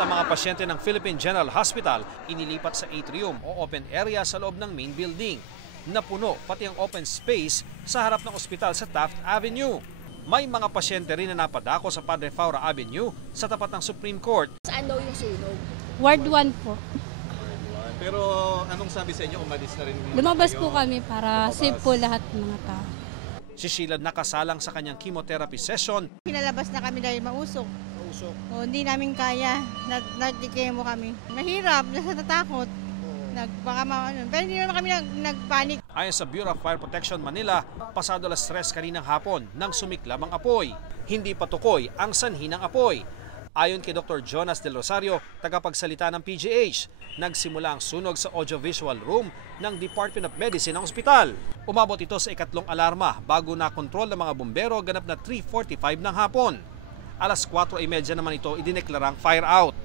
Lahat ng mga pasyente ng Philippine General Hospital inilipat sa atrium o open area sa loob ng main building. Napuno pati ang open space sa harap ng ospital sa Taft Avenue. May mga pasyente rin na napadako sa Padre Faura Avenue sa tapat ng Supreme Court. Saan daw yung sunog? Ward 1 po. Pero anong sabi sa inyo, umalis na rin? Lumabas po kami para safe po lahat ng mga tao. Si Sheila nakasalang sa kanyang chemotherapy session. Pinalabas na kami dahil mausok. O, hindi namin kaya. Nag-kemo kami. Mahirap, natatakot. Pero hindi naman kami nagpanik. Ayon sa Bureau of Fire Protection Manila, pasado alas 3 kaninang hapon nang sumiklam ang apoy. Hindi patukoy ang sanhi ng apoy. Ayon kay Dr. Jonas Del Rosario, tagapagsalita ng PGH, nagsimula ang sunog sa audiovisual room ng Department of Medicine ng ospital. Umabot ito sa ikatlong alarma bago nakontrol ng mga bumbero ganap na 3:45 ng hapon. Alas 4:30 naman ito idineklarang fire out.